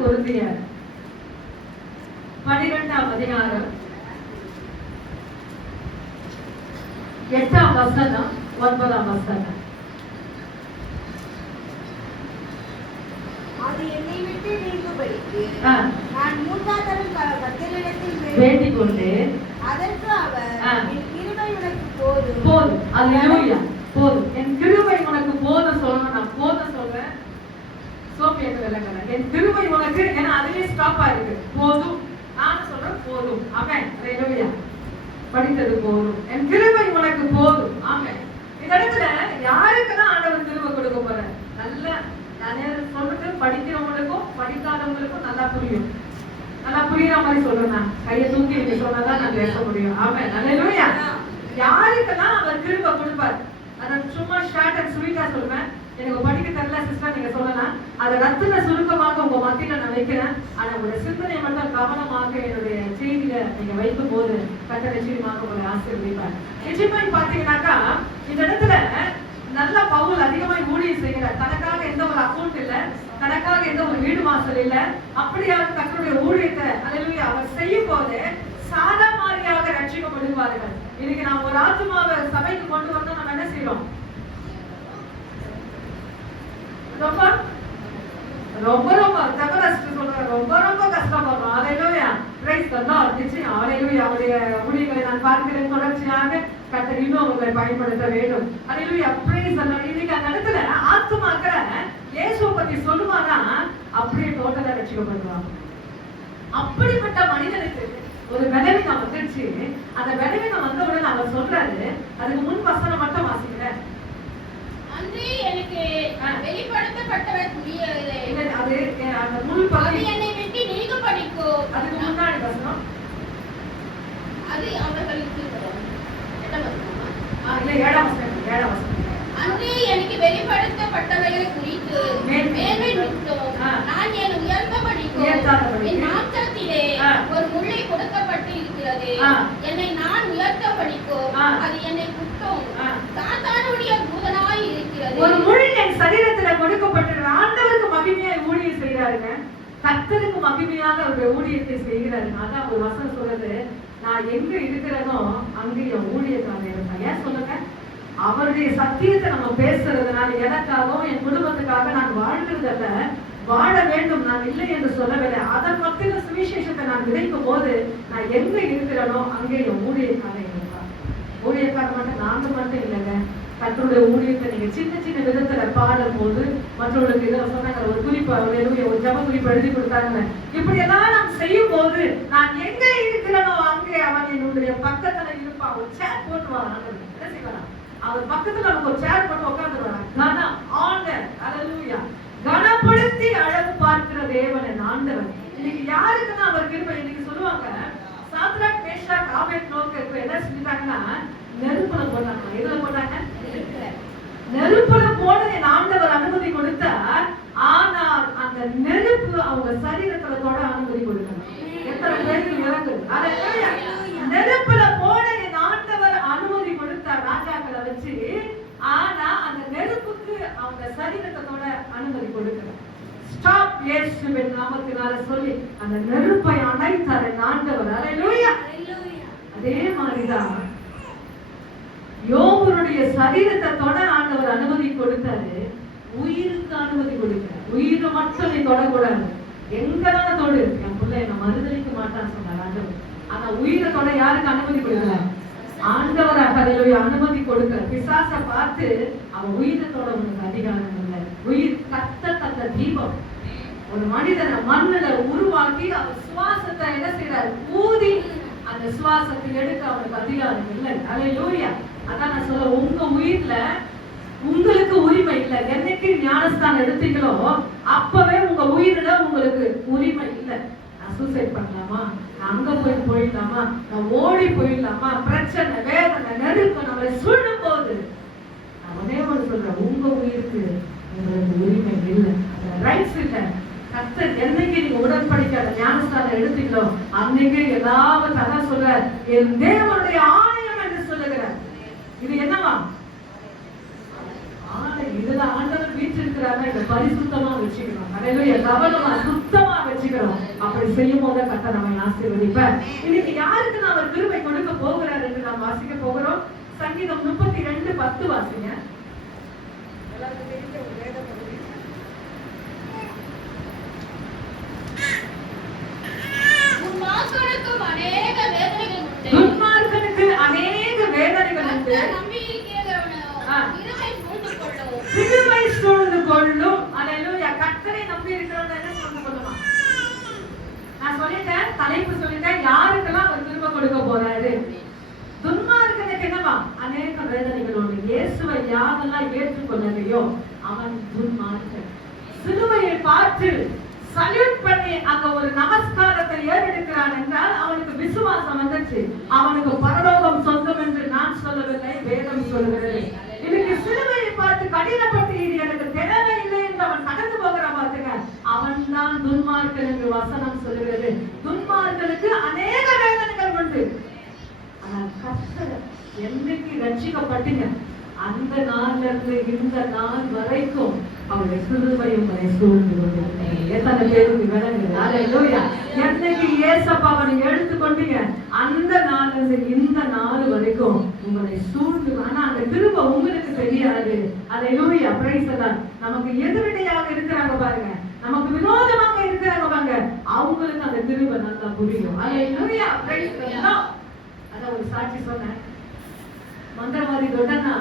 கொரிந்தியர் 12ஆம் அதிகாரம் 8ஆம் வசனம் 9ஆம் வசனம். அது என்னை விட்டு நீங்கும்படிக்கு நான் மூன்றாம் தரம் கர்த்தரிடத்தில் வேண்டிக் கொண்டேன். அதற்கு அவர், என் கிருபை உனக்கு போதும். போதும். அல்லேலூயா. போதும். என் கிருபை உனக்கு போதும் சொல்லணும். நான் போதும் சொல்றேன். சோபியாக்கு விளங்கல. என் கிருபை உனக்கு, ஏன்னா அதுலயே ஸ்டாப் ஆயிருக்கு. போதும். நான் சொல்றேன் போதும். ஆமென். அல்லேலூயா. படித்தது போதும். என் கிருபை உனக்கு போதும். ஆமென். இந்த இடத்துல யாருக்குதான் ஆண்டவர் கிருபை கொடுக்க போறார்? நல்ல நான் சொல்றது படிக்கிறவங்களுக்கும் படிக்காதவங்களுக்கும் நல்லா புரியும். நல்லா புரியுற மாதிரி சொல்றேன். கையை தூக்கி நீங்க சொன்னதான் நான் பேச முடியும். ஆமென். அல்லேலூயா. யாருக்கெல்லாம் அவர் கிருபை கொடுப்பார்? அதை சும்மா ஷார்ட் அண்ட் ஸ்வீட்டா சொல்றேன். எனக்கு படிக்க தெரியல சிஸ்டர், நீங்க சொல்லலாம். அதை ரத்தின சுருக்கமாக உங்க மத்தியில நான் வைக்கிறேன். ஆனா உங்க சிந்தனை மட்டும் கவனமாக என்னுடைய செய்தியில நீங்க வைக்கும் போது கர்த்தர் நிச்சயமாக உங்களை ஆசீர்வதிப்பார். நிச்சயமா பாத்தீங்கன்னாக்கா இந்த இடத்துல நல்ல பவுல் அதிகமாய் ஊழியம் செய்கிறார். தனக்காக எந்த ஒரு அக்கௌண்ட் இல்ல, தனக்காக எந்த ஒரு வீடு வாசல் இல்ல. அப்படியாக கர்த்தருடைய ஊழியத்தை அல்லேலூயா அவர் செய்யும் போது சாதாமாரியாக ரட்சிக்கப்படுவார்கள். இன்னைக்கு நாம் ஒரு ஆத்துமாவை சபைக்கு கொண்டு வந்தா நம்ம என்ன செய்யறோம்? ரொம்ப ரொம்ப ரொம்ப தகவல் சொல்ற ரொம்ப ரொம்ப கஷ்டப்படுறோம். அல்லேலூயா. Praise the lord. நிச்சயம் அல்லேலூயா. அவருடைய ஊழியங்களை நான் பார்க்கிறேன். தொடர்ச்சியாக கர்த்தர் இன்னும் அவங்களை பயன்படுத்த வேண்டும். அல்லேலூயா. Praise the lord. இன்னைக்கு அந்த இடத்துல ஆத்துமாக்களை இயேசுவை பத்தி சொல்லுவானா அப்படியே டோட்டலா ரட்சிக்கப்படுவாங்க. அப்படிப்பட்ட மனிதனுக்கு ஒரு பலவீனம் வந்துருச்சு. அந்த பலவீனம் வந்த உடனே அவர் சொல்றாரு, அதுக்கு முன் வசனம் மட்டும் வாசிக்கிறேன். அன்றே எனக்கு வெளிப்படுத்தப்பட்டவர் புரியவில்லை. அது அந்த முழு பகுதி என்னை விட்டு நீங்க படிக்கோ. அதுக்கு முன்னாடி வசனம் அது அவர்களுக்கு இல்ல 7ஆம் வசனம். அன்றே எனக்கு வெளிப்படுத்தப்பட்டவைகளை குறித்து மேன்மை நிற்கும். நான் என் உயர்ந்தபடிக்கோ என் மாம்சத்திலே ஒரு முள்ளை கொடுக்கப்பட்டு இருக்கிறது. என்னை நான் உயர்த்தபடிக்கோ அது என்னை குட்டும் சாத்தானுடைய தூதனாய் இருக்கிறது. ஒரு முள் என் சரீரத்துல கொடுக்கப்பட்டிருக்கிற ஆண்டவருக்கு மகிமையாய் ஊழியம் செய்கிறாருங்க. கர்த்தருக்கு மகிமையாக அவருடைய ஊழியத்தை செய்கிறாரு. அதான் ஒரு வசனம் சொல்றது, நான் எங்க இருக்கிறனோ அங்க என் ஊழியக்காரன் இருப்பேன். ஏன் சொல்லுங்க? அவருடைய சத்தியத்தை நம்ம பேசுறதுனால எனக்காகவும் என் குடும்பத்துக்காக நான் வாழ்கிறதல்ல, வாழ வேண்டும் நான் இல்லை என்று சொல்லவில்லை. அதன் மத்தியில சுவிசேஷத்தை நான் விதைக்கும் போது நான் எங்க இருக்கிறனோ அங்கே என் ஊழியக்காரன் இருப்பார். ஊழியக்காரன் மட்டும் நாங்க மட்டும் இல்லைங்க. கர்த்தருடைய ஊழியத்தை நீங்க சின்ன சின்ன விதத்துல பாடும் போது மற்றவர்களுக்கு இதை சொன்னாங்க. ஒரு குறிப்பு ஒரு ஜப குறிப்பு எழுதி கொடுத்தாங்க. இப்படி எல்லாம் நாம் செய்யும் போது நான் எங்க இருக்கிறனோ அங்கே அவன் என்னுடைய பக்கத்துல இருப்பான். ஒரு சேர் போட்டுவான். என்ன செய்வான்? அவர் பக்கத்துல நமக்கு ஒரு சேர் போட்டு உட்கார்ந்துருவாங்க. கனம் ஆண்டர். அல்லேலூயா. கனப்படுத்தி அழகு பார்க்கிற தேவன் ஆண்டவர். இன்னைக்கு யாருக்குன்னா அவர் கிருபை. இன்னைக்கு சொல்லுவாங்க சாத்ராக் மேஷாக் ஆபேத்நேகோ இப்ப என்ன செஞ்சாங்கன்னா நெருப்புல போட்டாங்க. எதுல போட்டாங்க? நெருப்புல போட என் ஆண்டவர் அனுமதி கொடுத்தார். ஆனால் அந்த நெருப்பு அவங்க சரீரத்துல தொட அனுமதி கொடுக்கணும். எத்தனை பேருக்கு இறங்குது? அல்லேலூயா. நெருப்புல போட என் ஆண்டவர் அனுமதி கொடுத்தார் ராஜாக்களை வச்சு. ஆனா அந்த நெருப்புக்கு அவங்க சரீரத்தை தொட அனுமதி கொடுக்கணும். ஸ்டாப் இயேசுவின் நாமத்தினால சொல்லி அந்த நெருப்பை அணைத்தார் என் ஆண்டவர். அல்லேலூயா. அதே மாதிரிதான் யோபுடைய சரீரத்தை தொட ஆண்டவர் அனுமதி கொடுத்தாரு. உயிருக்கு அனுமதி கொடுக்கிறார். உயிரை மட்டும் நீ தொடக்கூடாது. எங்கதான தொடு, என் பிள்ளை என்ன மறுதளிக்க மாட்டான்னு சொன்னார் ஆண்டவர். ஆனா உயிரை தொட யாருக்கு அனுமதி கொடுக்கிறார்? ஆண்டவர் அனுமதி கொடுக்கிறார். பிசாசை பார்த்து அவன் உயிரை தொட உனக்கு அதிகாரம் இல்லை. உயிர் கத்த தீபம். ஒரு மனிதனை மண்ணுல உருவாக்கி அவர் சுவாசத்தை என்ன செய்யறாரு? ஊதி அந்த சுவாசத்தை எடுக்க அவனுக்கு அதிகாரம் இல்லை. அல்லேலூயா. அதான் நான் சொல்ல, உங்க உயிர்ல உங்களுக்கு உரிமை இல்லை. என்னைக்கு ஞானஸ்தானம் எடுத்தீங்களோ அப்பவே உங்க உயிரில உங்களுக்கு உரிமை இல்லை. நான் சூசைட் பண்ணலாமா? நான் அங்க போயிடலாமா? நான் ஓடி போயிடலாமா? பிரச்சனை, வேதனை, நெருப்பு நம்மளை சூழும் போது நான் ஒரே ஒரு சொல்றேன், உங்க உயிருக்கு உங்களுக்கு உரிமை இல்லை. ரைட்ஸ் இல்லை. கர்த்தர் என்னைக்கு நீங்க உடன்படிக்கை ஞானஸ்தானம் எடுத்தீங்களோ அன்னைக்கு எல்லாரும் அதான் சொல்ற, என் தேவனுடைய ஆலயம் என்று சொல்லுகிறார். இது என்னவா? இதுல ஆண்டவர் வீற்றிருக்கிறாங்க. இதை பரிசுத்தமா வச்சுக்கணும். கவனமா சுத்தமா வச்சு அப்படி செய்யும் போது கர்த்தர் நம்மை ஆசீர்வதிப்பார். இன்னைக்கு யாருக்கு நான் அவர் கிருபை கொடுக்க போகிறார் என்று நாம் வாசிக்க போகிறோம். சங்கீதம் 32:10 வாசிங்க. எல்லாருக்கும் தெரிஞ்ச ஒரு வேத பகுதி. துன்மார்க்கனுக்கு அநேக வேதனைகள் உண்டு. துன்மார்க்கனுக்கு அநேக வேதனைகள் உண்டு. கிருபை சூழ்ந்து கொள்ளும். அல்லேலூயா. கர்த்தரை நம்பி இருக்கிறவங்க என்ன சூழ்ந்து கொள்ளுமா? நான் சொல்லிட்டேன், தலைப்பு சொல்லிட்டேன், யாருக்கெல்லாம் அவர் கிருபை கொடுக்க போறாரு. துன்மார்க்கனுக்கு என்னவா? அநேக வேதனைகள் உண்டு. இயேசுவை யாரெல்லாம் ஏற்றுக்கொள்ளலையோ அவன் துன்மார்க்கன். சிலுவையை பார்த்து சல்யூட் பண்ணி அங்க ஒரு நமஸ்காரத்தை ஏறெடுக்கிறான் என்றால் அவனுக்கு விசுவாசம் வந்துச்சு. அவனுக்கு பரலோகம் சொந்தம் என்று நான் சொல்லவில்லை, வேதம் சொல்கிறது. இன்னைக்கு சிலுவையை பார்த்து கடினப்பட்டு இது எனக்கு தேவையில்லை என்று அவன் கடந்து போகிறான் பாத்துங்க, அவன் தான் துன்மார்க்கன் என்று வசனம் சொல்லுகிறது. துன்மார்க்கனுக்கு அநேக வேதனைகள் உண்டு. ஆனால் கர்த்தர் என்னைக்கு ரட்சிக்கப்பட்டீங்க அந்த நாள்ல இருந்து இந்த நாள் வரைக்கும் அவருடைய சிலுவையும் உங்களை சூழ்ந்து கொண்டிருக்கிறது. எத்தனை பேருக்கு விளங்குது? அல்லேலூயா. என்னைக்கு இயேசப்பாவை நீங்க எடுத்துக்கொண்டீங்க அந்த நாள்ல இருந்து இந்த நாள் வரைக்கும் உங்களை சூழ்ந்து. ஆனா அந்த கிருபை உங்களுக்கு தெரியாது. அல்லேலூயா. Praise the lord. நமக்கு எதிரடையாக இருக்கிறாங்க பாருங்க, நமக்கு விரோதமாக இருக்கிறாங்க பாருங்க, அவங்களுக்கு அந்த கிருபை நல்லா புரியும். அல்லேலூயா. Praise the lord. அத ஒரு சாட்சி சொன்னேன். மந்திரவாதி தொடர்னா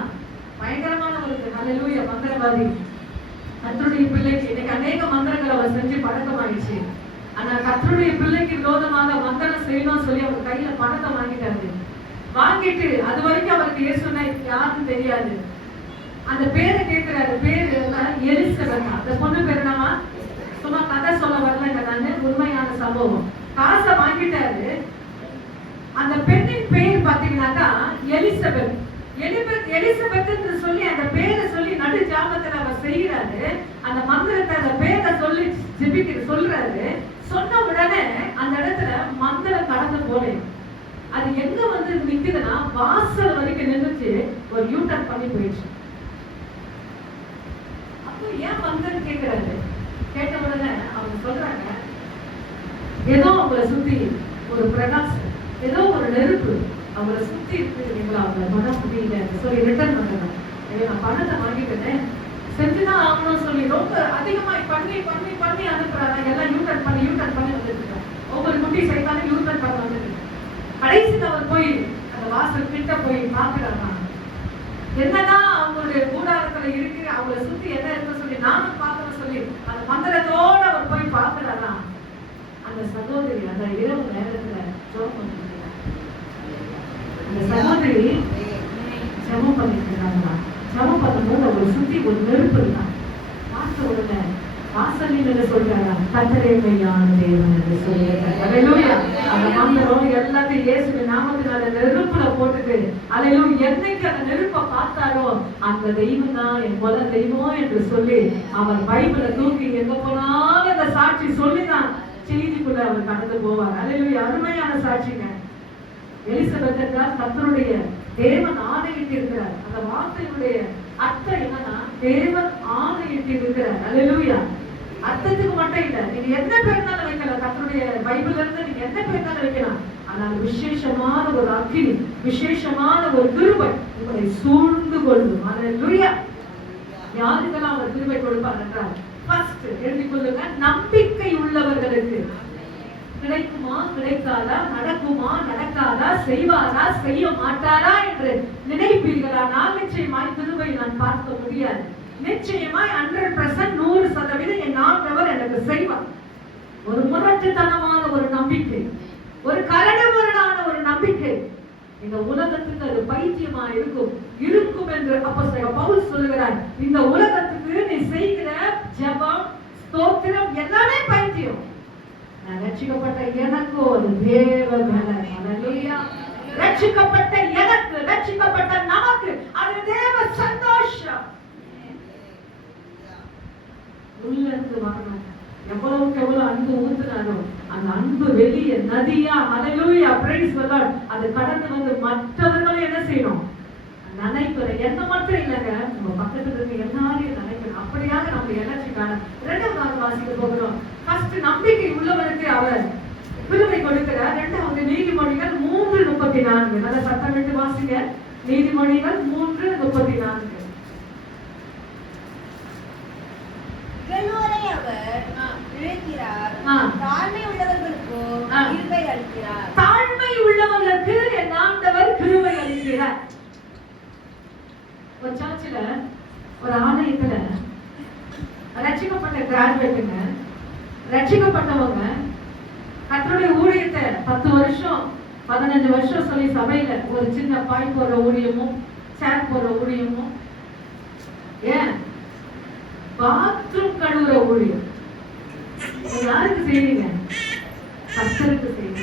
பயங்கரமான ஒரு அல்லேலூயா மந்திரவாதி. கர்த்தருடைய பிள்ளைக்கு இன்னைக்கு அநேக மந்திரங்களை அவர் செஞ்சு பழக்கமாயிடுச்சு. ஆனா கர்த்தருடைய பிள்ளைக்கு விரோதமாக மந்திரம் செய்யணும்னு சொல்லி அவர் கையில பணத்தை வாங்கிட்டாரு. வாங்கிட்டு அது வரைக்கும் அவருக்கு இயேசுனா யாருன்னு தெரியாது. அந்த பேரை கேட்கிறாரு. பேரு எலிசபெத். அந்த பொண்ணு பேர் என்னவா? சும்மா கதை சொல்ல வரலங்க, நானு உண்மையான சம்பவம். காசை வாங்கிட்டாரு. அந்த பெண்ணின் பெயர் பாத்தீங்கன்னாக்கா எலிசபெத். எலிசபெத் என்று சொல்லி அந்த பேரை சொல்லி நடு ஜாமத்துல அவர் செய்யறாரு. அந்த மந்திரத்தை அந்த பேரை சொல்லி ஜெபிக்க சொல்றாரு. சொன்ன உடனே அந்த இடத்துல மந்திரம் கடந்து போல அது எங்க வந்து நிக்குதுன்னா வாசல் வரைக்கும் நின்றுச்சு. ஒரு யூட்டர்ன் பண்ணி போயிடுச்சு. அப்போ ஏன் மந்திரம் கேட்கிறாரு? கேட்ட உடனே அவங்க சொல்றாங்க, ஏதோ அவங்களை சுத்தி ஒரு பிரகாசம், ஏதோ ஒரு நெருப்பு அவங்களை சுத்தி இருக்குங்களா, அவங்க பண்ண முடியல சொல்லி ரிட்டர்ன் பண்றாங்க. நான் பணத்தை வாங்கிட்டேன் செஞ்சுதான் ஆகணும்னு சொல்லி ரொம்ப அதிகமா பண்ணி பண்ணி பண்ணி அனுப்புறாங்க. எல்லாம் யூட்டர்ன் பண்ணி வந்துட்டு இருக்காங்க. ஒவ்வொரு குட்டி சைத்தாலும் யூட்டர்ன் பண்ண வந்துட்டு கடைசியில் அவர் போய் அந்த வாசல் கிட்ட போய் பாக்குறாங்க. என்னதான் அவங்களுடைய கூடாரத்துல இருக்கு, அவங்களை சுத்தி என்ன இருக்கு சொல்லி நானும் பார்க்கணும் சொல்லி அந்த மந்திரத்தோட அவர் போய் பாக்குறாரா. அந்த சகோதரி அந்த இரவு நேரத்துல ஜெபம் பண்ணிட்டு அந்த சகோதரி ஜெபம் பண்ணிட்டு இருக்காங்களா. ஜெபம் பண்ணும்போது அவங்களை சுத்தி ஒரு நெருப்பு இருக்காங்க. பார்த்த உடனே வாசலில் சொல்றாரா, கர்த்தரே மெய்யான தேவன் என்று சொல்லியிருக்காங்க. அந்த மந்திரம் எல்லாத்தையும் இயேசுவின் நாமத்தினால நெருப்புல போட்டுட்டு அதையும் என்னைக்கு அந்த நெருப்பை பார்த்தாரோ அந்த தெய்வம் தான் என் குல தெய்வம் என்று சொல்லி அவர் பைபிளை தூக்கி எங்க போனாலும் அந்த சாட்சி சொல்லிதான் செய்திக்குள்ள அவர் கடந்து போவார். அல்லேலூயா. அருமையான சாட்சிங்க. எலிசபெத் என்றால் கர்த்தருடைய தேவன் ஆணையிட்டு இருக்கிறார். அந்த வார்த்தையுடைய அர்த்தம் என்னன்னா தேவன் ஆணையிட்டு இருக்கிறார். அல்லேலூயா. அர்த்தத்துக்கு மட்டும் இல்ல, நீங்க என்ன பேர்னாலும் வைக்கலாம். கர்த்தருடைய பைபிள்ல இருந்து நீங்க என்ன பேர்னாலும் வைக்கலாம். ஆனால் விசேஷமான ஒரு அக்கினி, விசேஷமான ஒரு கிருபை உங்களை சூழ்ந்து கொள்ளும். அல்லேலூயா. யாருக்கெல்லாம் அவர் கிருபை கொடுப்பார் என்றால் ஃபர்ஸ்ட் எழுதிக் கொள்ளுங்க, நம்பிக்கை உள்ளவர்களுக்கு. கிடைக்குமா கிடைக்காதா, நடக்குமா நடக்காதா, செய்வாரா செய்ய மாட்டாரா என்று நினைப்பீர்களானால் நிச்சயமாய் கிருபை நான் பார்க்க முடியாது. நிச்சயமாய் 100% 100% என் ஆண்டவர் எனக்கு செய்வார். ஒரு முரட்டுத்தனமான ஒரு நம்பிக்கை, ஒரு கரடுமுரடான ஒரு நம்பிக்கை இந்த உலகத்துக்கு அது பைத்தியமா இருக்கும் என்று அப்போஸ்தலன் பவுல் சொல்லுகிறார். இந்த உலகத்துக்கு நீ செய்கிற ஜெபம் ஸ்தோத்திரம் எல்லாமே பைத்தியம். ரட்சிக்கப்பட்ட எனக்கு ஒரு தேவ பலன். அல்லேலூயா. ரட்சிக்கப்பட்ட எனக்கு, ரட்சிக்கப்பட்ட நமக்கு அது தேவ சந்தோஷம். உள்ள இருந்து வரணும். எவ்வளவுக்கு எவ்வளவு அன்பு ஊத்துனாரோ அந்த அன்பு வெளியே நதியா, அல்லேலூயா, பிரைஸ் தி லார்ட், அது கடந்து வந்து மற்றவர்களும் என்ன செய்யணும், நினைக்கிறேன். என்ன மட்டும் இல்லைங்க, நம்ம பக்கத்துல இருக்க எல்லாரையும் நினைக்கணும். அப்படியாக நம்ம எலர்ஜிக்கான 2வது வாசிக்க போகிறோம். ஃபர்ஸ்ட் நம்பிக்கை உள்ளவனுக்கு அவர் கிருபை கொடுக்கிறார். இரண்டாவது நீதிமொழிகள் 3:34. நல்ல சத்தம் விட்டு வாசிங்க. நீதிமொழிகள் 3:34. இகழ்வோரை அவர் இழைக்கிறார். தாழ்மை உள்ளவர்களுக்கோ கிருபை அளிக்கிறார். தாழ்மை உள்ளவர்களுக்கு என் ஆண்டவர் கிருபை அளிக்கிறார். ஒரு சர்ச்சில் ஒரு ஆலயத்துல ரட்சிக்கப்பட்ட கிராஜுவேட்டுங்க, ரட்சிக்கப்பட்டவங்க கர்த்தருடைய ஊழியத்தை 10 வருஷம் 15 வருஷம் சொல்லி சபையில ஒரு சின்ன பாய் போடுற ஊழியமும் சேர் போடுற ஊழியமும், ஏன் பாத்ரூம் கழுவுற ஊழியம் யாருக்கு செய்வீங்க? கர்த்தருக்கு செய்வீங்க.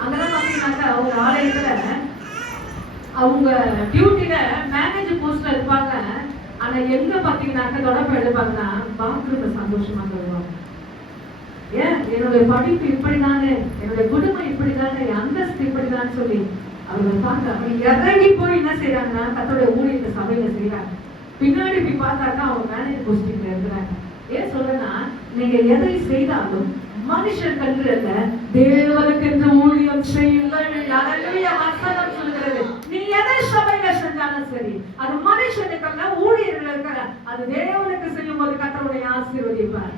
அங்கெல்லாம் பாத்தீங்கன்னாக்கா ஒரு ஆலயத்துல அவங்க டியூட்டில மேனேஜர் போஸ்ட்ல இருப்பாங்க. ஆனா எங்க பாத்தீங்கன்னாக்கா தொடர்பு எடுப்பாங்கன்னா பாத்ரூம்ல சந்தோஷமா வருவாங்க. ஏன் என்னுடைய படிப்பு இப்படிதானே, என்னுடைய குடும்பம் இப்படிதானே, அந்தஸ்து இப்படிதான் சொல்லி அவங்க பார்க்க இறங்கி போய் என்ன செய்யறாங்கன்னா கர்த்தருடைய ஊழியத்தை சபையில செய்யறாங்க. பின்னாடி போய் பார்த்தாக்கா அவங்க மேனேஜர் போஸ்டிங்ல இருக்கிறாங்க. ஏன் சொல்றேன்னா, நீங்க எதை செய்தாலும் மனுஷன் கண்டு அல்ல, தேவனுக்கு என்று ஊழியம் செய்யுங்கள். அல்லேலூயா. வசனம் சொல்கிறது, நீ எதை சபையில செஞ்சாலும் சரி, அது மனுஷனுக்கு அல்ல, ஊழியர்களுக்கு அல்ல, அது தேவனுக்கு செய்யும் போது கர்த்தருடைய ஆசீர்வதிப்பார்.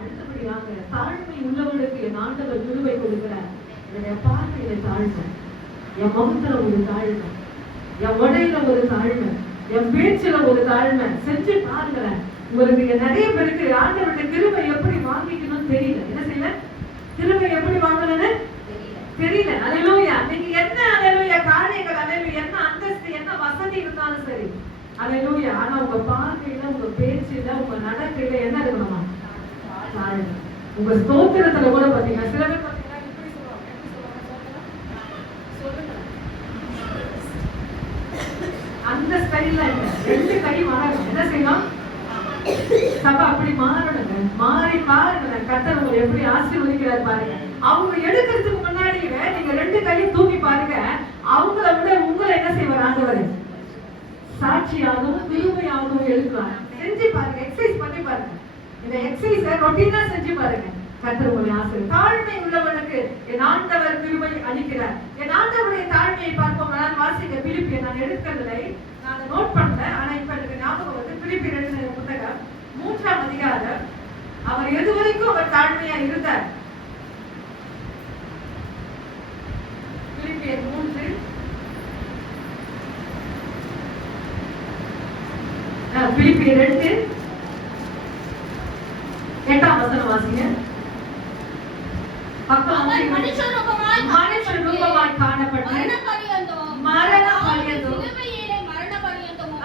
அடுத்தபடியாக தாழ்மை உள்ளவர்களுக்கு என் ஆண்டவர் கிருபை கொடுக்கிறார். என்னுடைய பார்வையில தாழ்மை, என் முகத்துல ஒரு தாழ்மை, என் உடையில ஒரு தாழ்மை, என் பேச்சுல ஒரு தாழ்மை. செஞ்சு பாருங்களேன். உங்களுக்கு நிறைய பேருக்கு ஆண்டவருடைய கிருபை எப்படி வாங்கிக்கணும்னு தெரியல. என்ன செய்யல? கிருபை எப்படி வாங்கணும்னு தெரியல. அல்லேலூயா. நீங்க என்ன அல்லேலூயா காரியங்கள், அல்லேலூயா என்ன அந்தஸ்து, என்ன வசதி இருந்தாலும் சரி, அல்லேலூயா. ஆனா உங்க பார்வையில, உங்க பேச்சுல, உங்க நடக்கையில என்ன இருக்கணுமா? தாழ்மை. உங்க ஸ்தோத்திரத்துல கூட பாத்தீங்கன்னா சில பேர் பாத்தீங்கன்னா இப்படி சொல்லுவாங்க. எப்படி சொல்லுவாங்க? அந்த ஸ்டைல்ல இல்ல, 2 கை மாறணும். என்ன செய்யணும்? சபை அப்படி மாறணுங்க. மாறி பாருங்க, கர்த்தர் உங்களை எப்படி ஆசீர்வதிக்கிறார் பாருங்க. அவங்க எடுக்கிறதுக்கு முன்னாடியே நீங்க 2 கையை தூக்கி பாருங்க. அவங்கள விட உங்களை என்ன செய்வார் ஆண்டவர்? சாட்சியாகவும் கிருபையாகவும் எழுதுவார். செஞ்சு பாருங்க, எக்ஸசைஸ் பண்ணி பாருங்க. இந்த எக்ஸசைஸை ரொட்டீனா செஞ்சு பாருங்க. கர்த்தர் உங்களை ஆசீர்வதிப்பார். தாழ்மை உள்ளவனுக்கு என் ஆண்டவர் கிருபை அளிக்கிறார். என் ஆண்டவருடைய தாழ்மையை பார்ப்போம். நான் வாசிக்க பிலிப்பியர், நான் எடுக்கவில்லை, நான் அதை நோட் பண்ணல, ஆனா இப்ப எனக்கு ஞாபகம் வந்து பிலிப்பியர் எழுதின புத்தகம் 3ஆம் அதிகாரம். அவர் எதுவரைக்கும் அவர் தாழ்மையா இருந்தார்? பிலிப்பியர் 3 பிலிப்பியர் 2 8ஆம் வசனம் வாசிங்க. அவர் மனுஷ ரூபமாய் காணப்பட்டு மரண பரியந்தம் சிலுவையிலே மரண பரியந்தமும்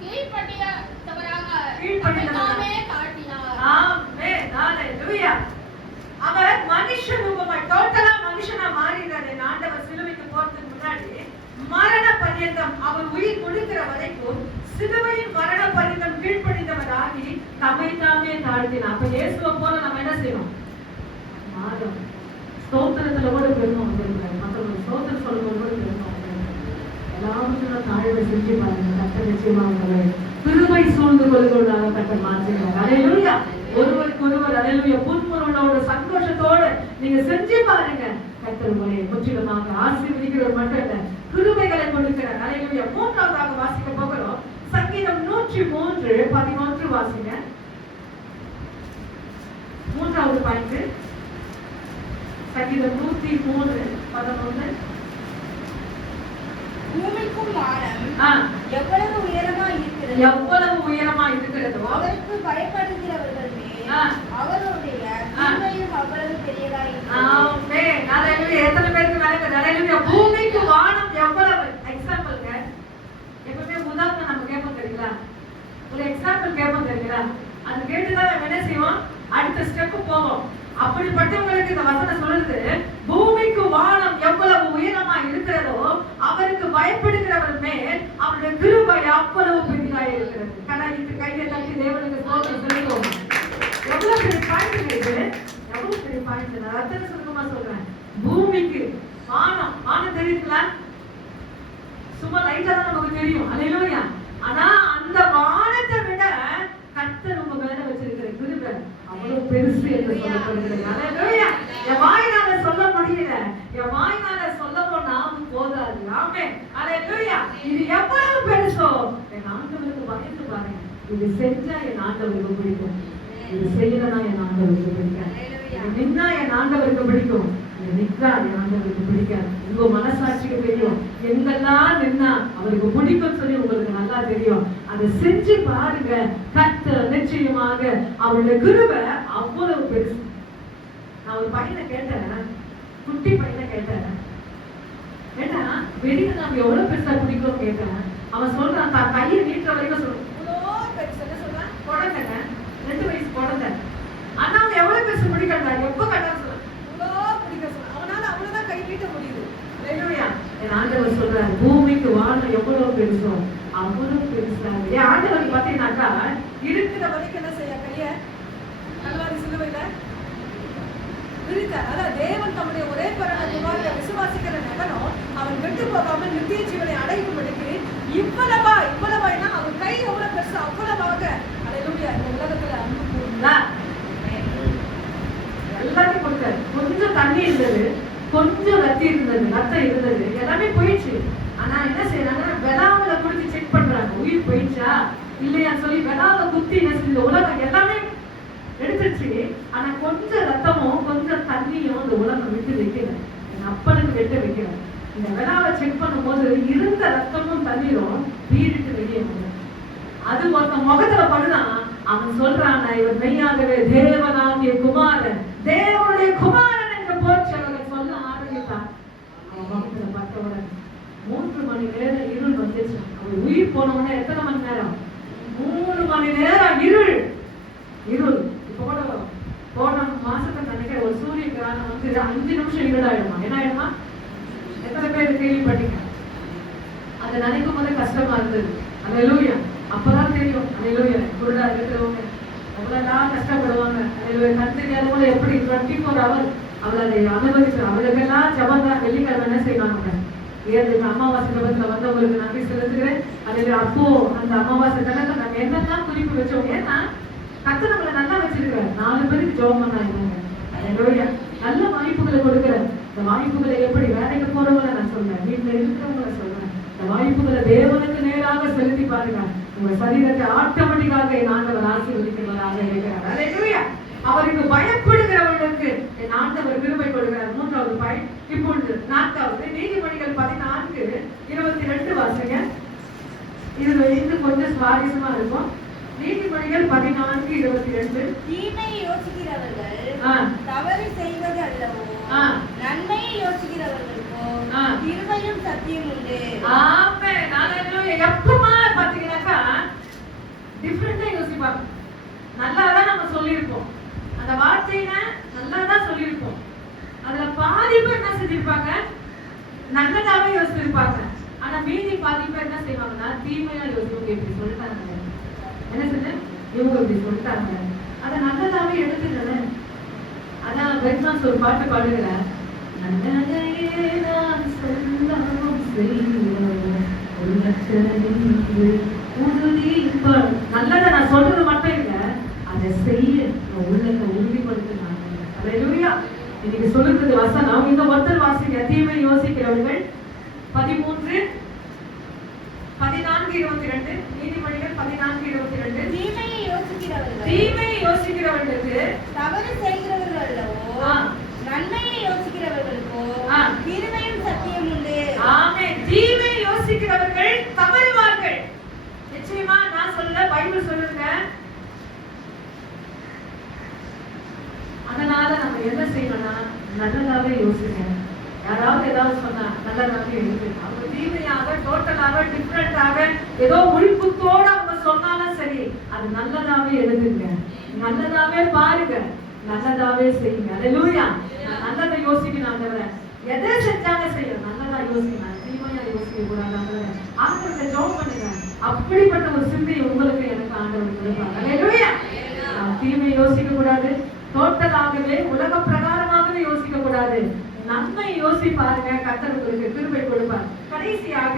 கீழ்ப்படியாதவராக தாமே தாழ்த்தினார். ஆமென். ஹalleluya. அவர் மனுஷ ரூபமாய் டோட்டலா மனுஷனா மாறினார். என் ஆண்டவர் சிலுவைக்கு போறதுக்கு முன்னாடி மரண பரியந்தம் அவர் உயிர் கொடுக்கிற வரைக்கும் சிலுவையின் மரண பரியந்தம் கீழ்ப்படிந்தவராகி தம்மை தாமே தாழ்த்தினார். அப்ப இயேசுவை போல நம்ம என்ன செய்யணும்? மாறும். ஸ்தோத்திரத்துல கூட பெருமை வந்திருக்காரு. மற்றவங்க ஸ்தோத்திரம் சொல்லும்போது கூட பெருமை வந்திருக்காரு. எல்லாவற்றும் தாழ்வை செஞ்சு பாருங்க. கர்த்தர் நிச்சயமா உங்களை கிருபை சூழ்ந்து கொள்வதாக கர்த்தர் மாற்றுகிறார். அல்லேலூயா. ஒருவருக்கு ஒருவர் அல்லேலூயா புன்முறுவலோட சந்தோஷத்தோட நீங்க செஞ்சு பாருங்க. கர்த்தர் உங்களை முற்றிலுமாக ஆசீர்வதிக்கிறவர் மட்டும் இல்ல, கிருபைகளை கொடுக்கிறார். அல்லேலூயா. 3ஆவதாக வாசிக்க போகிறோம். சங்கீதம் 103:11 வாசிங்க. 3வது பாயிண்ட், சங்கீதம் 103:11. பூமிக்கும் வானம் எவ்வளவு உயரமா இருக்கிறது, எவ்வளவு உயரமா இருக்கிறதோ அவருக்கு பயப்படுகிறவர்கள் மேல் அவருடைய கிருபையும் அவ்வளவு பெரியதா இருக்கிறது. ஆமென். அல்லேலூயா. எத்தனை பேருக்கு விளங்குது? அல்லேலூயா. பூமிக்கு வானம் எவ்வளவு. எக்ஸாம்பிள்ங்க, எப்பவுமே உதாரணம் நம்ம கேட்போம் தெரியுங்களா? ஒரு எக்ஸாம்பிள் கேட்போம் தெரியுங்களா? அது கேட்டுதான் நம்ம என்ன செய்வோம்? அடுத்த ஸ்டெப் போவோம். அப்படிப்பட்டவங்களுக்கு இந்த வசனம் சொல்லுது, பூமிக்கு வானம் எவ்வளவு உயரமா இருக்கிறதோ அவருக்கு பயப்படுகிறவர் மேல் அவருடைய கிருபை அவ்வளவு பெரிதாக இருக்கிறது. கடாயிட்டு கையை தட்டி தேவனுக்கு ஸ்தோத்திரம் சொல்லுவோம். எவ்வளவு பெரிய பாயிண்ட் இது, எவ்வளவு பெரிய பாயிண்ட். நான் அர்த்தம் சுருக்கமா சொல்றேன். பூமிக்கு வானம், வானம் தெரியுங்களா? சும்மா லைட்டா தான் நமக்கு தெரியும். அல்லேலூயா. ஆனா அந்த வானத்தை விட கர்த்தர் உங்க மேல வச்சிருக்கிற கிருபை அவ்வளவு பெருசு என்று சொல்லப்படுகிறது. அல்லேலூயா. இது செஞ்சா என் ஆண்டவருக்கு பிடிக்கும், இது செய்யலனா என் ஆண்டவருக்கு பிடிக்காது, இது நின்னா என் ஆண்டவருக்கு பிடிக்கும், இது நிற்றா என் ஆண்டவருக்கு பிடிக்காது. உங்க மனசாட்சிக்கு தெரியும் எங்கெல்லாம் நின்னா அவருக்கு பிடிக்கும் சொல்லி உங்களுக்கு நல்லா தெரியும். அதை செஞ்சு பாருங்க. கர்த்தர் நிச்சயமாக அவருடைய கிருபை அவ்வளவு பெருசு. நான் ஒரு பையனை கேட்டேன், குட்டி பையனை கேட்டேன், ஏன்னா வெளியில நம்ம எவ்வளவு பெருசா பிடிக்கும் கேட்டேன். அவன் சொல்றான் தான் கையை நீட்டுற வரைக்கும் சொல்றான் இவ்வளோ பெருசு. என்ன சொல்றான்? குழந்தைங்க 2 வயசு குழந்தை. ஆனா அவன் எவ்வளவு பெருசு பிடிக்கிறா, எப்ப கட்டான்னு சொல்றான் இவ்வளோ பிடிக்க சொல்றான். அவனால அவ்வளவுதான் கை நீட்ட முடியுது. என் ஆண்டவர் சொல்றாரு பூமிக்கு வானம் எவ்வளவு பெருசோ அவ்வளவு பெருசா. என் ஆண்டவர் பாத்தீங்கன்னாக்கா இருக்கிற வரைக்கும் என்ன செய்ய கைய கல்வாரி சிலுவையில விரித்தார். அதான் தேவன் தம்முடைய ஒரே பிறந்த குமாரனை விசுவாசிக்கிற நபனும் அவன் விட்டு போகாமல் நித்திய ஜீவனை அடையும்படிக்கு இவ்வளவாய்னா அவன் கை எவ்வளவு பெருசு அவ்வளவாக. அல்லேலூயா. இந்த உலகத்துல அன்பு கூர்ந்தா எல்லாத்தையும் கொடுத்தாரு. கொஞ்சம் தண்ணி இருந்தது, கொஞ்சம் ரத்தம் இருந்தது, எல்லாமே போயிடுச்சு. ஆனா என்ன செய்யறாங்க, விடாமல குடிச்சு செக் பண்றாங்க உயிர் போயிடுச்சா இல்லையா சொல்லி விடாம குத்தி என்ன செய்யுது, உலகம் எல்லாமே எடுத்துருச்சு. ஆனா கொஞ்சம் ரத்தமும் கொஞ்சம் தண்ணியும் இந்த உலகம் விட்டு வைக்கல, என் அப்பனுக்கு வெட்ட வைக்கல. இந்த விடாவை செக் பண்ணும் போது இருந்த ரத்தமும் தண்ணீரும் வீடுட்டு வெளியே போகும். அது ஒருத்தன் முகத்துல படுதான். அவன் சொல்றான் இவர் மெய்யாகவே தேவனாகிய குமாரன், தேவனுடைய குமாரன் என்று போச்சு அவர்கள் சொல்ல ஆரம்பித்தான். அவன் முகத்துல பட்டவுடன் 3 மணி நேரம் இருள் வந்துச்சு. அவன் உயிர் போனவுடனே எத்தனை மணி நேரம்? 3 மணி நேரம் இருள். இப்ப கூட போன மாசத்தை நினைக்கிற ஒரு சூரிய கிரகணம் வந்து 5 நிமிஷம் இருளாயிடுமா? என்ன ஆயிடுமா? எத்தனை பேர் கேள்விப்பட்டீங்க? அதை நினைக்கும் போது கஷ்டமா இருந்தது. அல்லேலூயா. அப்பதான் தெரியும் அல்லேலூயா குருடா இருக்கிறவங்க எவ்வளவுதான் கஷ்டப்படுவாங்க. அல்லேலூயா. கண் தெரியாதவங்க எப்படி 24 hours அவளை அதை அனுபவிச்சு அவளுக்கெல்லாம் ஜபம் தான். வெள்ளிக்கிழமை என்ன செய்வாங்க, ஏழு அமாவாசை ஜபத்துல வந்தவங்களுக்கு நன்றி செலுத்துகிறேன். அதுல அப்போ அந்த அமாவாசை தினத்தை நாங்க என்னெல்லாம் குறிப்பு வச்சோம், ஏன்னா கர்த்தர் நம்மளை நல்லா வச்சிருக்கிறார். 4 பேருக்கு ஜெபம் பண்ணாங்க. அல்லேலூயா. நல்ல வாய்ப்புகளை கொடுக்கிறேன். இந்த வாய்ப்புகளை எப்படி வேலைக்கு போறவங்களை நான் சொல்றேன், வீட்டுல இருக்கிறவங்களை சொல்றேன், இந்த வாய்ப்புகளை தேவனுக்கு நேராக செலுத்தி பாருங்க. உங்க சரீரத்தை ஆட்டோமேட்டிக்காக என் ஆண்டவர் ஆசீர்வதிக்கிறவராக இருக்கிறார். அல்லேலூயா. அவருக்கு பயப்படுகிறவர்களுக்கு என் ஆண்டவர் கிருபை கொடுக்கிறார். 3வது பாயிண்ட். இப்பொழுது 4வது நீதிமொழிகள் 14:22 வாசிங்க. இது கொஞ்சம் சுவாரஸ்யமா இருக்கும். நீதிமொழிகள் 14:22. தீமையை யோசிக்கிறவர்கள் தவறு செய்வது அல்லவோ, நன்மையை யோசிக்கிறவர்களுக்கோ கிருபையும் சத்தியம் உண்டு. ஆமென். ஹalleluya. எப்பமா பாத்தீங்கன்னாக்கா டிஃபரண்டா யோசிப்பாங்க. நல்லாதான் நம்ம சொல்லியிருப்போம், அந்த வார்த்தையில நல்லாதான் சொல்லியிருப்போம். அதுல பாதி பேர் என்ன செஞ்சிருப்பாங்க, நல்லதாவே யோசிச்சிருப்பாங்க. ஆனா மீதி பாதி பேர் என்ன செய்வாங்கன்னா தீமையா யோசிப்பாங்க. இப்படி சொல்லிட்டாங்க, என்ன செஞ்சு இவங்க இப்படி சொல்லிட்டாங்க, அதை நல்லதாவே எடுத்துக்கல. அதான் பெட்மாஸ் ஒரு பாட்டு பாடுகிற, நல்லதையே நான் சொல்லாமல் செய்வேன், நல்லதை நான் சொல்றது மட்டும் இல்ல, அதை செய்ய உள்ளத்தை உறுதிப்படுத்தினாங்க. அல்லேலூயா. இன்னைக்கு சொல்லுறது வசனம். இந்த ஒருத்தர் வாசிங்க. தீமை யோசிக்கிறவர்கள் 13:14-22. நீதிமொழிகள் 14:22. தீமையை யோசிக்கிறவர்களுக்கு தவறு செய்கிறவர்கள் அல்லவோ, நன்மையை யோசிக்கிறவர்களுக்கோ கிருபையும் சத்தியம் உண்டு. ஆமென். தீமையை யோசிக்கிறவர்கள் தவறுவார்கள். நிச்சயமா நான் சொல்ல பைபிள் சொல்லுங்க. அதனால நம்ம என்ன செய்யணும்னா நல்லதாவே யோசிங்க. யாராவது ஏதாவது சொன்னா நல்லதாவே யோசிங்க. அவங்க தீமையாக டோட்டலாக டிஃபரெண்டாக ஏதோ உள்குத்தோட அவங்க சொன்னாலும் சரி, அது நல்லதாவே எழுதுங்க, நல்லதாவே பாருங்க, நல்லதாவே செய்யுங்க. அல்லேலூயா. நல்லதை யோசிக்கணும். ஆண்டவரே எதை செஞ்சாங்க செய்ய நல்லதா யோசிக்கணும், தீமையா யோசிக்க கூடாது. ஆண்டவரை ஜெபம் பண்ணுங்க. அப்படிப்பட்ட ஒரு சிந்தையை உங்களுக்கு எனக்கு ஆண்டவர் கொடுப்பாங்க. அல்லேலூயா. தீமை யோசிக்க கூடாது, டோட்டலாகவே உலக பிரகாரமாகவே யோசிக்க கூடாது. நன்மை யோசி பாருங்க, கர்த்தர் உங்களுக்கு கிருபை கொடுப்பார். கடைசியாக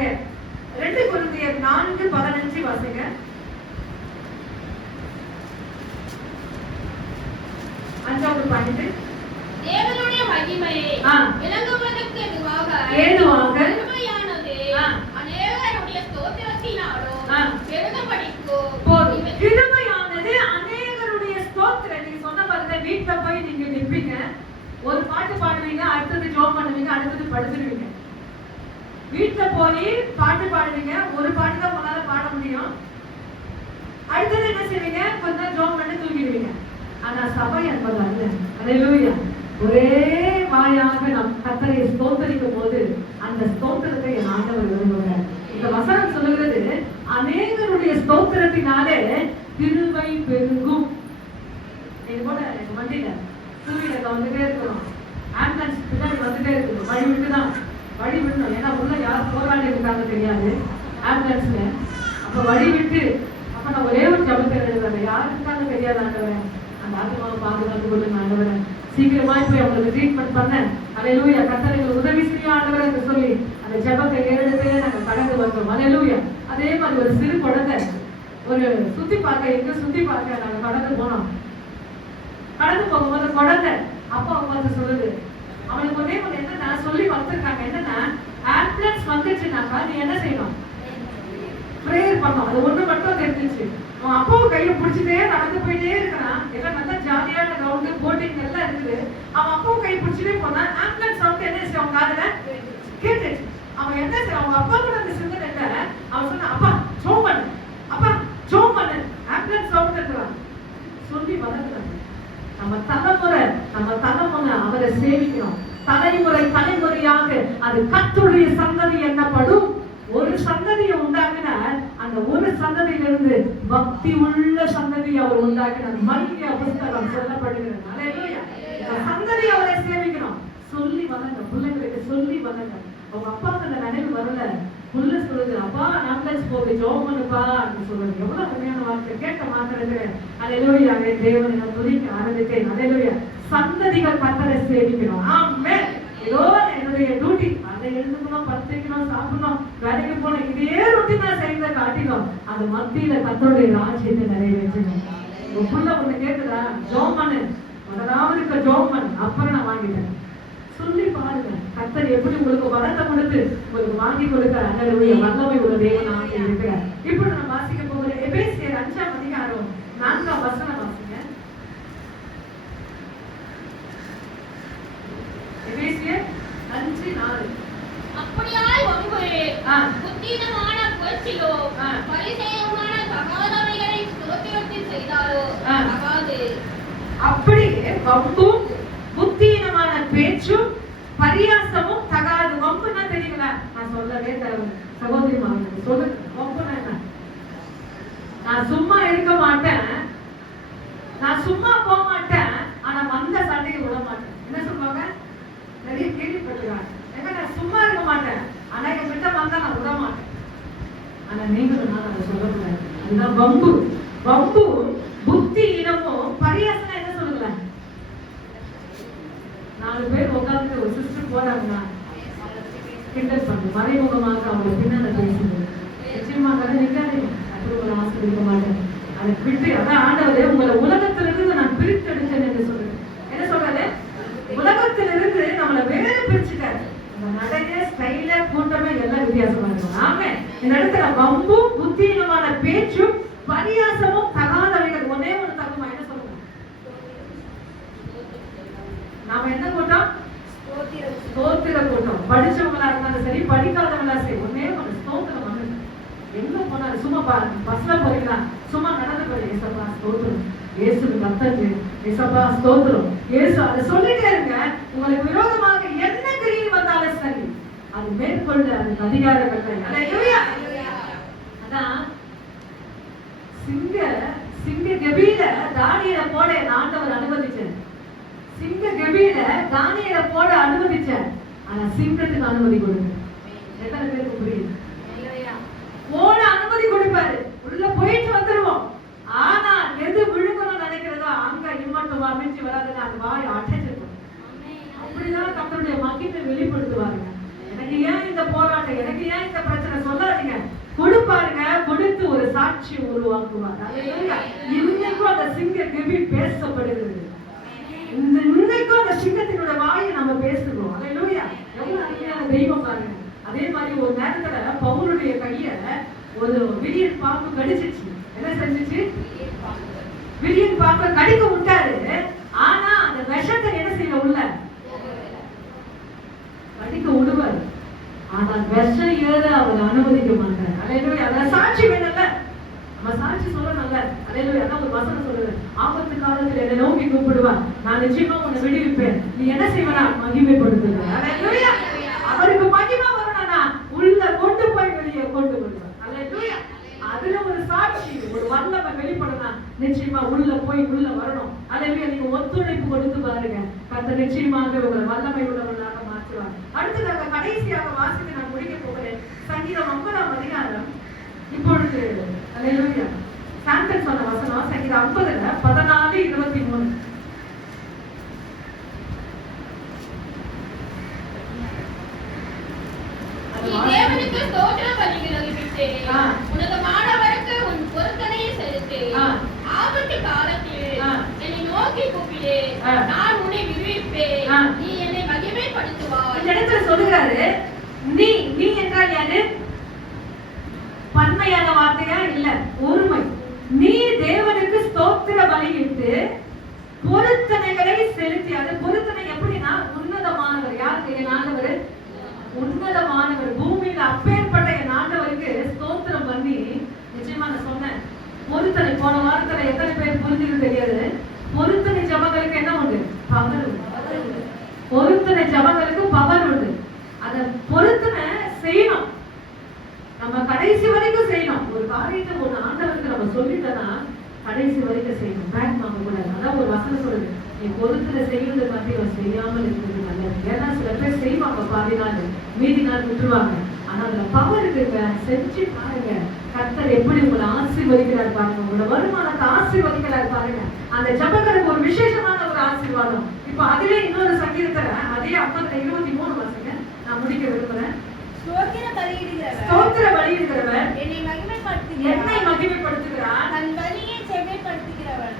2 கொரிந்தியர் 4:15 வாசிங்க. அஞ்சாவது பாயிண்ட். தேவனுடைய மகிமையை விளங்குவதற்கு ஏதுவாக கிருபையானது அநேகருடைய ஸ்தோத்திரத்தினாலும் பெருகபடிக்கும் போதும். ஒரு பாட்டு பாடுவீங்க, அடுத்தது ஜோம் பண்ணுவீங்க, அடுத்தது படுத்துருவீங்க. வீட்டுல போய் பாட்டு பாடுவீங்க, ஒரு பாட்டு தான் உங்களால பாட முடியும். அடுத்தது என்ன செய்வீங்க? கொஞ்சம் ஜோம் பண்ணி தூங்கிடுவீங்க. ஆனா சபை என்பது அல்ல. அல்லேலூயா. ஒரே வாயாக நாம் கர்த்தரை ஸ்தோத்தரிக்கும் போது அந்த ஸ்தோத்திரத்தை என் ஆண்டவர் விரும்புகிறார். இந்த வசனம் சொல்லுகிறது, அநேகருடைய ஸ்தோத்திரத்தினாலே கிருபை பெருகும். இது போல எங்க வண்டியில டூவீலர்ல வந்துட்டே இருக்கணும், ஆம்புலன்ஸ் பின்னாடி வந்துட்டே இருக்கணும், வழி விட்டுதான் வழி விடணும். ஏன்னா உள்ள யார் போராடி இருக்காங்க தெரியாது ஆம்புலன்ஸ்ல. அப்ப வழி விட்டு அப்ப நான் ஒரே ஒரு ஜபத்தை எழுதுறேன், யாரு இருக்காங்க தெரியாது ஆண்டவரே, அந்த ஆத்மாவை பாதுகாத்து கொள்ளுங்க ஆண்டவரே, சீக்கிரமா போய் அவங்களுக்கு ட்ரீட்மெண்ட் பண்ண. அல்லேலூயா. கர்த்தர் எங்களுக்கு உதவி செய்ய ஆண்டவரே என்று சொல்லி அந்த ஜபத்தை ஏறெடுத்து நாங்க கடந்து வந்தோம். அல்லேலூயா. அதே மாதிரி ஒரு சிறு குழந்தை ஒரு சுத்தி பார்க்க எங்க சுத்தி பார்க்க நாங்க கடந்து போனோம். கடந்து போகும்போது குழந்தை அப்பா பார்த்து சொல்லுது, அவனுக்கு ஒரே ஒன்று என்னன்னா சொல்லி வந்திருக்காங்க, என்னன்னா ஆம்புலன்ஸ் வந்துச்சுனாக்கா நீ என்ன செய்யணும்? பிரேயர் பண்ணோம். அது ஒண்ணு மட்டும் தெரிஞ்சிச்சு. அவன் அப்பாவும் கையை பிடிச்சிட்டே நடந்து போயிட்டே இருக்கிறான். எல்லாம் நல்லா ஜாலியான கிரவுண்டு, போட்டிங் எல்லாம் இருக்குது. அவன் அப்பாவும் கையை பிடிச்சிட்டே போனான். ஆம்புலன்ஸ் சவுண்ட் என்ன செய்யும் அவங்க காதுல கேட்டுச்சு. அவன் என்ன செய்ய, அவங்க அப்பா கூட அந்த சிந்தனை இல்ல. அவன் சொன்ன, அப்பா ஜோம் பண்ணு, அப்பா ஜோம் பண்ணு, ஆம்புலன்ஸ் சவுண்ட் இருக்கிறான் சொல்லி வளர்க்கிறாங்க. நம்ம தலைமுறை அவரை சேவிக்கிறோம். தலைமுறையாக அது கர்த்தருடைய சந்ததி என்னப்படும். ஒரு சந்ததியை உண்டாக்கினார். அந்த ஒரு சந்ததியிலிருந்து பக்தி உள்ள சந்ததியை அவர் உண்டாக்கினார். மல்கியா புஸ்தகம் சொல்லப்படுகிறது. அல்லேலூயா. இந்த சந்ததி அவரை சேவிக்கிறோம். சொல்லி வளங்க, பிள்ளைங்களுக்கு சொல்லி வளங்க. அவங்க அப்பாவுக்கு அந்த நினைவு வரல, புள்ள சொல்லுது, அப்பா ஆம்புலன்ஸ் போகுது ஜோம் பண்ணுப்பா அப்படின்னு சொல்றது. எவ்வளவு அருமையான வார்த்தை கேட்க மாத்திரது. அல்லேலூயா. தேவனை நான் துதிக்க ஆரம்பித்தேன். அல்லேலூயா. சந்ததிகள் கர்த்தரை சேவிக்கிறோம். ஆமென். ஏதோ என்னுடைய டியூட்டி, அதை எழுந்துக்கணும், படுத்துக்கணும், சாப்பிடணும், வேலைக்கு போகணும், இதே ரொட்டீனா செய்த காட்டிலும் அது மத்தியில கர்த்தருடைய ராஜ்யத்தை நிறைவேற்றணும். உங்க புள்ள ஒண்ணு கேக்குதா? ஜோம் பண்ணு, முதலாவது ஜோம் பண்ணு, அப்புறம் நான் வாங்கிட்டேன் சொல்லி பாருங்க. கர்த்தர் எப்படி உங்களுக்கு வரத்தை கொடுத்து உங்களுக்கு வாங்கி கொடுக்க அல்லேலூயா வல்லமை உள்ள தேவனாக இருக்கிறார். இப்படி நான் வாசிக்க போகிறேன். எபேசியர் 5ஆம் அதிகாரம் 4ஆம் வசனம் வாசிங்க. எபேசியர் 5:4. அப்படியாய் ஒருவரே புத்தீனமான புகழ்ச்சிலோ பரிசேயமான தகாதவைகளை ஸ்தோத்திரத்தில் செய்தாலோ ஆகாது. அப்படியே வம்பும் புத்தீனமான பேச்சும் பரியாசமும் தகாது. வம்புன்னா தெரியுங்களா? நான் சொல்லவே தரேன் சகோதரி மாவட்டம் சொல்லு. வம்புன்னா என்ன? நான் சும்மா இருக்க மாட்டேன், நான் சும்மா போக மாட்டேன், ஆனா வந்த சண்டையை விட மாட்டேன். என்ன சொல்லுவாங்க? நிறைய கேள்விப்பட்டிருக்காங்க. ஏன்னா நான் சும்மா இருக்க மாட்டேன், ஆனா என் கிட்ட வந்தா நான் விட மாட்டேன். ஆனா நீங்களும் நான் அதை சொல்லக்கூடாது. அதுதான் வம்பு. வம்பு புத்தி இனமும் பரியாசம் என்ன சொல்லுங்கள? 4 பேர் உட்கார்ந்து ஒரு சிஸ்டர் போறாங்கன்னா கிண்டல் பண்ணு, மறைமுகமாக அவங்க பின்னால பேசுது. நிச்சயமாக நிக்காதீங்க, அப்படி ஒரு ஆசிரியக்க மாட்டேன். அதை விட்டு அதான் ஆண்டவரே உங்களை உலகத்திலிருந்து நான் பிரித்தெடுத்தேன் என்று சொல்றேன். என்ன சொல்றாரு? உலகத்திலிருந்து நம்மளை வேற பிரிச்சுட்டாரு. நம்ம நடைய ஸ்டைல கூட்டமே எல்லாம் வித்தியாசமா இருக்கும். ஆமே. இந்த இடத்துல வம்பும் புத்தீனமான பேச்சும் பரியாசமும் தகாதவைகள் ஒன்னே ஒண்ணு தகுமா? என்ன சொல்லுங்க? நாம என்ன கூட்டம்? ஸ்தோத்திர கூட்டம். படிச்சவங்களா இருந்தாலும் சரி, படிக்காதவங்களா சரி, ஒன்னே ஒண்ணு ஸ்தோத்திரம் பண்ணுங்க. எங்க போனாலும் சும்மா பஸ்ல போறீங்களா, சும்மா நடந்து போய் ஏசப்பா ஸ்தோத்திரம், இயேசுக்கு கர்த்தருக்கு ஏசப்பா ஸ்தோத்திரம், இயேசு அதை சொல்லிட்டே இருங்க. உங்களுக்கு விரோதமாக என்ன கிரியை வந்தாலும் சரி, அது மேற்கொள்ள அதுக்கு அதிகாரம் கட்டளை. அல்லேலூயா. அதான் சிங்க கெபியில தானியேலை போட ஆண்டவர் அனுமதிச்சார். சிங்க கெபியில தானியேலை போட அனுமதிச்சார். ஆனா சிங்கத்துக்கு அனுமதி கொடுங்க. எத்தனை பேருக்கு புரியுது? போட அனுமதி கொடுப்பாரு, உள்ள போயிட்டு வந்துருவோம். ஆனா எது விழுங்கணும்னு நினைக்கிறதோ அங்க இம்மட்டும் அமைச்சு வராதுன்னு அந்த வாய் அடைச்சிருக்கும். அப்படிதான் கர்த்தருடைய மகிமை வெளிப்படுத்துவாருங்க. எனக்கு ஏன் இந்த போராட்டம், எனக்கு ஏன் இந்த பிரச்சனை சொல்லாதீங்க, கொடுப்பாருங்க. கொடுத்து ஒரு சாட்சி உருவாக்குவார். இன்னைக்கும் அந்த சிங்க கெபி பேசப்படுகிறது. இன்னைக்கும் அந்த சிங்கத்தினுடைய வாயை நம்ம பேசுறோம். அல்லேலூயா. எவ்வளவு அருமையான தெய்வம் பாருங்க. அதே மாதிரி ஒரு நேரத்துல பவுலுடைய கைய ஒரு விரியன் பாம்பு கடிச்சிச்சு. என்ன செஞ்சிச்சு? விரியன் பாம்பை கடிக்க விட்டாரு. ஆனா அந்த விஷத்தை என்ன செய்யல, உள்ள ஏற அவர் அனுமதிக்க மாட்டார். அல்லேலூயா. அத சாட்சி வேணும்ல, நம்ம சாட்சி சொல்லணும்ல. அல்லேலூயா. அதான் ஒரு வசனம் சொல்லுது, ஆபத்து காலத்துல என்னை நோக்கி கூப்பிடுவார், நான் நிச்சயமா உன்னை விடுவிப்பேன், நீ என்ன செய்வனா மகிமைப்படுத்துவேன். அல்லேலூயா. அவருக்கு மகிமை வரணும்னா உள்ள கொண்டு போய் வெளியே கொண்டு வருவார். அல்லேலூயா. அதுல ஒரு சாட்சி, ஒரு வல்லமை வெளிப்படணும், நிச்சயமா உள்ள போய் உள்ள வரணும். அல்லேலூயா. நீங்க ஒத்துழைப்பு கொடுத்து பாருங்க, கர்த்தர் நிச்சயமாக உங்களை வல்லமை உள்ளவர்களாக மாற்றுவார். அடுத்ததாக கடைசியாக வாசித்து நான் முடிக்க போகிறேன். சங்கீதம் 50ஆம் அதிகாரம். இப்பொழுது அல்லேலூயா சாந்தன் சொன்ன வசனம் சங்கீதம் 50ல 14:23. நீ தேவனுக்கு ஸ்தோத்திர பலிகளை விட்டு உனது மாணவருக்கு உன் பொருத்தனையை செலுத்து. ஆபத்து காலத்தில் என்னை நோக்கி கூப்பிடு, நான் உன்னை விடுவிப்பேன், நீ என்னை மகிமைப்படுத்துவாய். இந்த இடத்துல சொல்லுகிறாரு, நீ நீ என்றால் யாரு? பன்மையான வார்த்தையா? இல்ல, ஒருமை. நீ தேவனுக்கு ஸ்தோத்திர பலியிட்டு பொருத்தனைகளை செலுத்தி. அது பொருத்தனை எப்படின்னா உன்னதமானவர். யாருக்கு? என் ஆண்டவர் உன்னதமானவர். பூமியில அப்பேற்பட்ட என் ஆண்டவருக்கு ஸ்தோத்திரம் பண்ணி, நிச்சயமா நான் சொன்னேன் பொருத்தனை போன வாரத்துல எத்தனை பேர் புரிஞ்சுக்க தெரியாது. பொருத்தனை ஜபங்களுக்கு என்ன உண்டு? பவர் உண்டு. பொருத்தனை ஜபங்களுக்கு பவர் உண்டு. அத பொருத்தனை செய்யணும், நம்ம கடைசி வரைக்கும் செய்யணும். ஒரு காரியத்தை ஒரு ஆண்டவருக்கு நம்ம சொல்லிட்டோம்னா கடைசி வரைக்கும் செய்யணும், பேக் வாங்க கூடாது. அதான் ஒரு வசனம் சொல்லுது, நீ பொருத்தனை செய்யறது பத்தி செய்யாமல் இருக்கிறது நல்லது. ஏன்னா சில பேர் செய்வாங்க, பாதி நாள் மீதி நாள் விட்டுருவாங்க. ஆனா அதுல பவர் இருக்குங்க, செஞ்சு பாருங்க. கர்த்தர் எப்படி உங்களை ஆசீர்வதிக்கிறார் பாருங்க, உங்களோட வருமானத்தை ஆசீர்வதிக்கிறார் பாருங்க. அந்த ஜபங்களுக்கு ஒரு விசேஷமான ஒரு ஆசீர்வாதம். இப்ப அதிலே இன்னொரு சங்கீதத்துல அதே 50:23 வசங்க நான் முடிக்க விரும்புறேன். ஸ்தோத்திர பலியிடுகிறவர் என்னை மகிமைப்படுத்துகிறார், தன் பலியை செம்மைப்படுத்துகிறவர்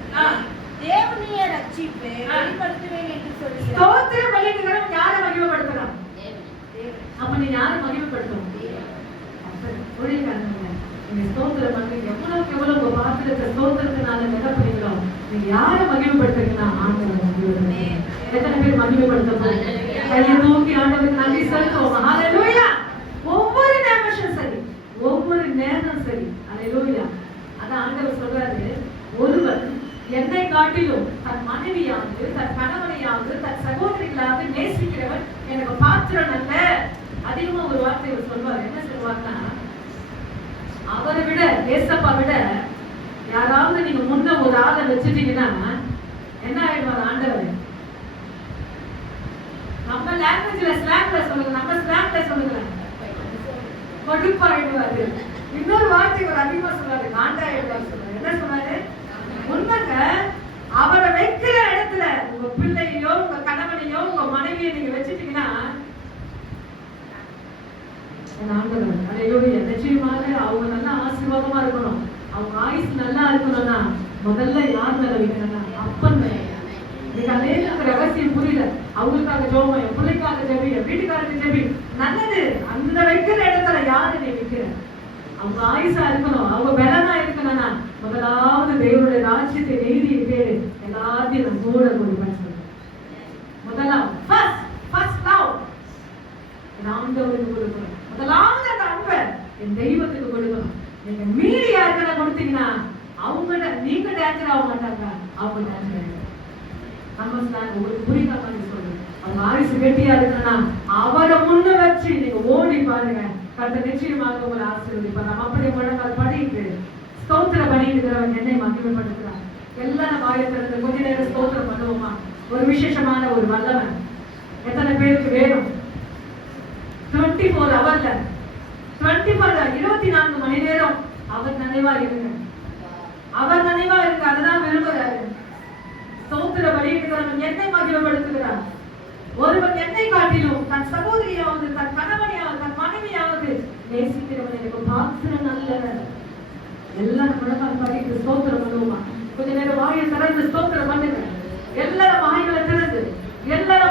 தேவனுடைய ரட்சிப்பை வெளிப்படுத்துவேன் என்று சொல்கிறார். ஸ்தோத்திர பலியிடுகிறவர் யாரை மகிமைப்படுத்துறார்? அப்ப நீ யாரை மகிமைப்படுத்தணும்? ஊழியக்காரங்க, நீங்க ஸ்தோத்திரம் பண்றீங்க, எவ்வளவுக்கு எவ்வளவு உங்க பாத்திரத்தை ஸ்தோத்திரத்தினால நிரப்புறீங்களோ நீங்க யாரை மகிமைப்படுத்துறீங்கன்னா ஆண்டவரை மகிமைப்படுத்துறீங்க. எத்தனை பேர் மகிமைப்படுத்த போறீங்க? கையை தூக்கி ஆண்டவருக்கு நன்றி செலுத்துவோம். ஹல்லேலூயா. ஒவ்வொரு நிமிஷம் சரி, ஒவ்வொரு நேரம் சரி. அல்லேலூயா. அதான் ஆண்டவர் சொல்றாரு, ஒருவன் என்னை காட்டிலும் தன் மனைவியாவது தன் கணவனையாவது தன் சகோதரிகளாவது நேசிக்கிறவன் எனக்கு பாத்திரம் அல்ல. அதிகமா ஒரு வார்த்தை அவர் சொல்வார். என்ன சொல்வார்னா, அவரை விட ஏசப்பா விட யாராவது நீங்க முன்ன ஒரு ஆளை வச்சுட்டீங்கன்னா என்ன ஆயிடுவார் ஆண்டவர்? நம்ம லாங்குவேஜ்ல ஸ்லாங்ல சொல்லுங்க, நம்ம ஸ்லாங்ல சொல்லுங்க, கொடுப்பாயிடுவாரு. இன்னொரு வார்த்தை ஒரு அதிகமா சொல்லாரு, காண்டாயிடுவார் சொல்றாரு. என்ன சொன்னாரு? உண்மைங்க, அவரை வைக்கிற இடத்துல உங்க பிள்ளையோ உங்க கணவனையோ உங்க மனைவியை நீங்க வச்சுட்டீங்கன்னா நிச்சயமாக அவங்க நல்லா ஆசீர்வாதமா இருக்கணும். அவங்க ஆயுசு நல்லா இருக்கணும்னா முதல்ல யார் மேல வைக்கணும்னா அப்பன் மேல. எனக்கு அநேக ரகசியம் புரியல. அவங்களுக்காக ஜோம, என் பிள்ளைக்காக ஜெபி, என் வீட்டுக்காரருக்கு ஜெபி, நல்லது. அந்த வைக்கிற இடத்துல யாரு நீ வைக்கிற? அவங்க ஆயுசா இருக்கணும், அவங்க பலனா இருக்கணும்னா முதலாவது தேவனுடைய ராஜ்யத்தை நீதியை தேடு. எல்லாத்தையும் நான் கூட கொடுப்பேன் சொல்றேன். முதலாவது ஃபர்ஸ்ட் லவ் ஆண்டவருக்கு கொடுக்கணும். முதலாவது அந்த அன்பை என் தெய்வத்துக்கு கொடுக்கணும். நீங்க மீறி யாருக்கெல்லாம் கொடுத்தீங்கன்னா அவங்கள்ட்ட நீங்க டேஞ்சர் ஆக மாட்டாங்க, அவங்க டேஞ்சர் ஆகிடும். நம்ம உங்களுக்கு புரியுற மாதிரி சொல்றேன். அவங்க ஆயுசு கெட்டியா இருக்குன்னா அவரை முன்ன வச்சு நீங்க ஓடி பாருங்க, கர்த்தர் நிச்சயமாக உங்களை ஆசீர்வதிப்பார். நம்ம அப்படி முழங்கால் படிட்டு ஸ்தோத்திர பண்ணிக்கிறவங்க என்னை மகிமைப்படுத்துறாங்க. எல்லாரும் வாயத்திலிருந்து கொஞ்ச நேரம் ஸ்தோத்திரம் பண்ணுவோமா? ஒரு விசேஷமான ஒரு வல்லமை எத்தனை பேருக்கு வேணும்? 24 ஹவர்ல 24 மணி நேரம் அவர் நினைவா இருங்க, அவர் நினைவா இருங்க. அதுதான் விரும்புறாரு. ஸ்தோத்திர பலியிடுகிறவன் என்னை மகிமைப்படுத்துகிறார். ஒருவன் என்னை காட்டிலும் தன் சகோதரியாவது தன் கணவனையாவது தன் மனைவியாவது நேசிக்கிறவன் எனக்கு பாத்திரம் நல்ல. எல்லாரும் முழங்கால் பாடிட்டு ஸ்தோத்திரம் பண்ணுவோமா? கொஞ்ச நேரம் வாயை திறந்து ஸ்தோத்திரம் பண்ணுங்க. எல்லாரும் வாய்களை திறந்து எல்லாரும்